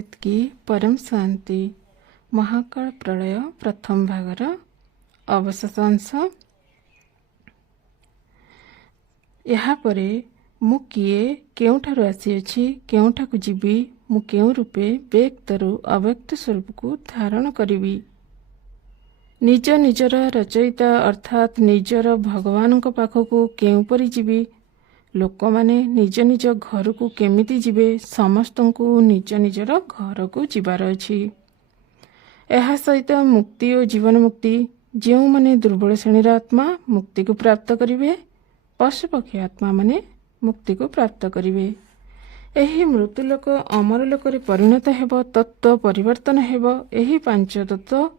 की परम शांति महाकाल प्रलय प्रथम भागर अवशेष अंश। यापरे मु किए केउठारु आसीअछि केउठाकु जीवी मु केउ रूपे व्यक्तरु अव्यक्त स्वरूप को धारण करिबि। निज निजर रचयिता अर्थात निजर भगवान पाखकु केउपरि जीवी। लोक माने निज निज घर को केमिति जीवे समस्तंकु निज निजर घर को जीवार अछि। एहा सहित मुक्ति और जीवन मुक्ति जो माने दुर्बल श्रेणीर आत्मा मुक्ति को प्राप्त करिवे, पशुपक्षी आत्मा माने मुक्ति को प्राप्त करिवे। एही मृत्युलोक अमर लोक रे परिणत हेब, तत्व परिवर्तन हेब। एही पांच तत्व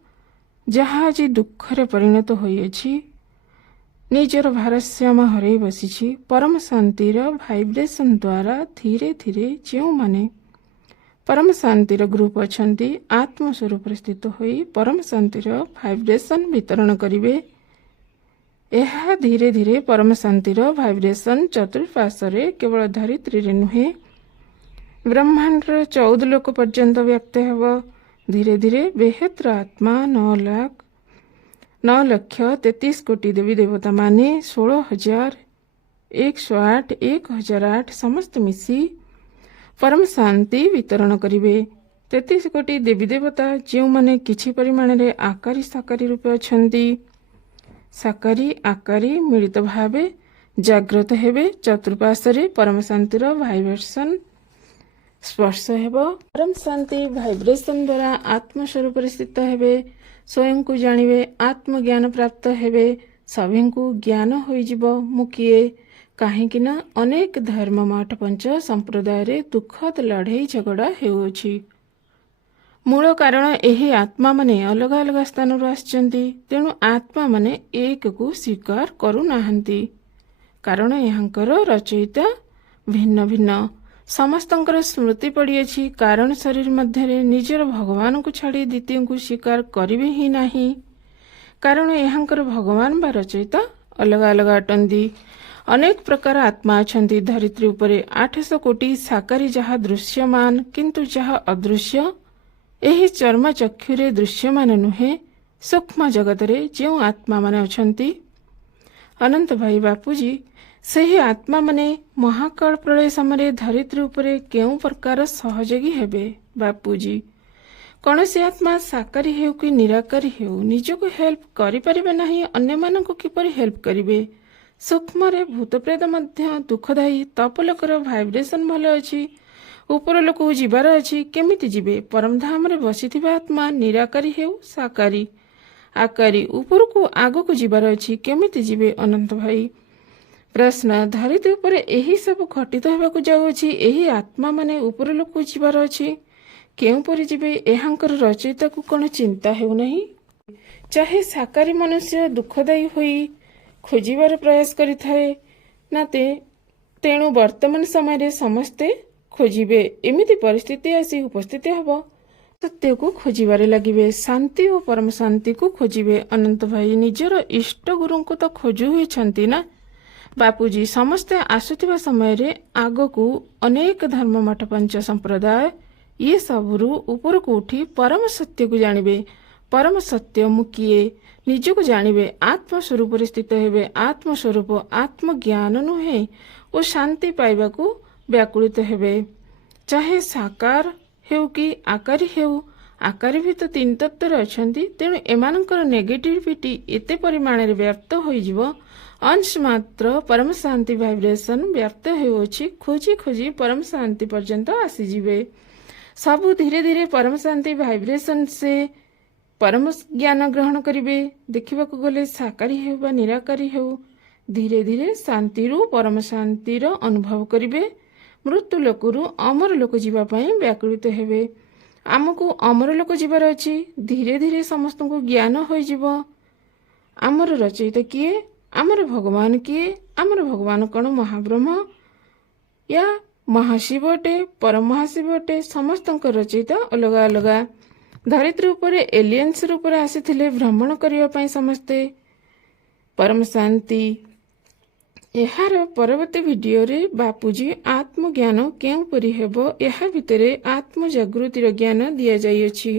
जहा आज दुख रे परिणत होइछि, निजर भारसाम्य हरई बसी परम शांतिर भाइब्रेशन द्वारा धीरे धीरे जो माने परम शांतिर ग्रुप अछंती आत्मस्वरूप स्थित होई परम शांतिर भाइब्रेशन वितरण करिवे। एहा धीरे धीरे परम शांतिर भाइब्रेशन चतुर्पार्श्वरे केवल धरित्री रे नुहे ब्रह्मांडर 14 लोक पर्यंत व्याप्त हेब। धीरे धीरे बेहतर आत्मा 9,33,00,000 देवी देवता माने 16,108 1008 समस्त मिसी परम शांति वितरण करिवे। 33 कोटी देवी देवता जो माने किछि परिमाण रे आकारी साकारी रूपे अछंती, साकारी आकारी मिलित भावे जागृत हेबे। चतुर्पार्श्वरे परम शांतिर भाइब्रेशन स्पर्श हेब। परम शांति भाइब्रेशन द्वारा आत्मस्वरूप स्थित हेबे। स्वयं को जानिवे, आत्मज्ञान प्राप्त हेबे। सभी को ज्ञान होइजिबो मु किए काहेकि ना अनेक धर्म मठ पंच संप्रदाय रे दुखद लड़ाई झगड़ा हेउछि। मूल कारण एही आत्मा माने अलग अलग स्थान रो आछंती, तेणु आत्मा माने एक को स्वीकार करू नाहंती। कारण यहांकर रचयिता भिन्न भिन्न समस्तंकर स्मृति पड़िएछि। कारण शरीर मध्य निजर भगवान को छाड़ी द्वितीय को स्वीकार करिवे ही नहीं। कारण यहांकर भगवान बा रचयिता अलग अलग अटंती। अनेक प्रकार आत्मा अछंती धरित्री उपरे 800 कोटी साकारी जहा दृश्यमान किंतु जहा अदृश्य एही चर्म चक्षुरे दृश्यमान नुहे। सूक्ष्म जगत रे जो आत्मा माने अछंती अनंत भाई बापूजी सही आत्मा माने महाकाल प्रलय समय धरित्री उपरे केउ प्रकार सहयोगी हेबे। बापूजी कौनसी आत्मा साकारी हेउ कि निराकारी हेउ निजको हेल्प करि परिबे नाही, अन्य मानक किपरि हेल्प करिवे। सूक्ष्म रे भूत प्रेत मध्य दुखदायी तपलोकर भाइब्रेशन भल अछि, ऊपर लोक जीवार अछि, केमिति जीवे। परमधाम रे बसिथिबा आत्मा निराकारी हेउ साकारी आकारी ऊपर को आगो को जीवार अछि, केमिति जीवे। अनंत भाई प्रश्न धरित्री उपरे एही सब घटित हेबाकु जाउछि, एही आत्मा माने ऊपर लोक जीवार अछि, केउ परि जीवे। एहांकर रचयिता को कोन चिंता हेउ नहीं। चाहे साकारी मनुष्य दुखदायी होई खोजिबार प्रयास करिथाए नाते, तेणु वर्तमान समय रे समस्ते खोजिबे। एमिति परिस्थिति आसी उपस्थित हब, सत्य को खोजिबारे लागिबे, शांति और परम शांति को खोजिबे। अनंत भाई निजर इष्ट गुरु को तो खोजु ही छंती ना। बापूजी समस्ते आसुथिबा समय रे आगो को अनेक धर्म मठ पंच संप्रदाय ये सबरु ऊपर को उठी परम सत्य को जानिबे। परम सत्य मु किए निज को जानिबे, आत्मस्वरूप स्थित हेबे। आत्मस्वरूप आत्मज्ञान नुहे और शांति पाइबा को व्याकुलित हेबे। चाहे साकार हेउ कि आकारी हेउ, आकारी भी तो 3 तत्व अछंती, तेणु एमानकर नेगेटिविटी एते परिमाण रे व्याप्त होइजिवो। अंश मात्र परम शांति भाइब्रेशन व्याप्त हेउछि, खोजी खोजी परम शांति पर्यंत आसी जिवे। सबु धीरे धीरे परम शांति भाइब्रेशन से परम ज्ञान ग्रहण करिवे। देखिबाकु गले साकारी हेउ बा निराकारी हेउ धीरे धीरे शांतिरु परम शांतिर अनुभव करिवे। मृत्यु लोकरु अमर लोक जीवा पई व्याकुलित हेबे। आमको अमर लोक जीवार अछि, धीरे धीरे समस्त को ज्ञान होई जिवो। आमर रचयिता किए, आमर भगवान किए, आमर भगवान कौन महाब्रह्म या महाशिवटे परम महाशिवटे समस्त रचयिता अलग अलग। धरित्री उपरे एलियंस रूप आसी भ्रमण करने समस्ते परम शांति ଏହାର ପରବର୍ତ୍ତୀ ଭିଡିଓରେ ବାପୁଜୀ ଆତ୍ମଜ୍ଞାନ କେଉଁପରି ହେବ ଏହା ଭିତରେ ଆତ୍ମଜାଗୃତିର ଜ୍ଞାନ ଦିଆଯାଇଅଛି।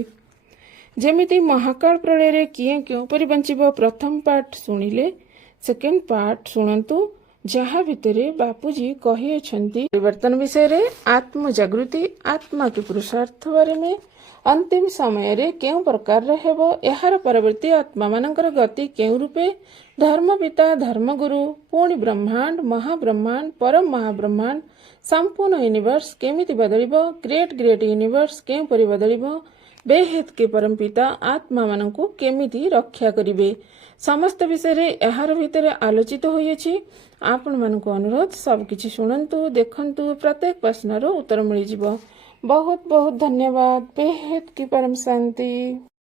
ଯେମିତି ମହାକାଳ ପ୍ରଳୟରେ କିଏ କେଉଁପରି ବଞ୍ଚିବ ପ୍ରଥମ ପାର୍ଟ ଶୁଣିଲେ, ସେକେଣ୍ଡ ପାର୍ଟ ଶୁଣନ୍ତୁ, ଯାହା ଭିତରେ ବାପୁଜୀ କହିଅଛନ୍ତି ପରିବର୍ତ୍ତନ ବିଷୟରେ, ଆତ୍ମଜାଗୃତି, ଆତ୍ମା କି ପୁରୁଷାର୍ଥ ବାରେ ମେ, ଅନ୍ତିମ ସମୟରେ କେଉଁ ପ୍ରକାରର ହେବ, ଏହାର ପରବର୍ତ୍ତୀ ଆତ୍ମାମାନଙ୍କର ଗତି କେଉଁ ରୂପେ, ଧର୍ମପିତା, ଧର୍ମଗୁରୁ, ପୁଣି ବ୍ରହ୍ମାଣ୍ଡ, ମହାବ୍ରହ୍ମାଣ୍ଡ, ପରମ ମହାବ୍ରହ୍ମାଣ୍ଡ, ସମ୍ପୂର୍ଣ୍ଣ ୟୁନିଭର୍ସ କେମିତି ବଦଳିବ, ଗ୍ରେଟ୍ ୟୁନିଭର୍ସ କେଉଁପରି ବଦଳିବ, ବେହେଦ କେ ପରମ ପିତା ଆତ୍ମାମାନଙ୍କୁ କେମିତି ରକ୍ଷା କରିବେ, ସମସ୍ତ ବିଷୟରେ ଏହାର ଭିତରେ ଆଲୋଚିତ ହୋଇଅଛି। ଆପଣମାନଙ୍କୁ ଅନୁରୋଧ ସବୁକିଛି ଶୁଣନ୍ତୁ, ଦେଖନ୍ତୁ, ପ୍ରତ୍ୟେକ ପ୍ରଶ୍ନର ଉତ୍ତର ମିଳିଯିବ। ବହୁତ ବହୁତ ଧନ୍ୟବାଦ। ବେହେଦ କି ପରମ ଶାନ୍ତି।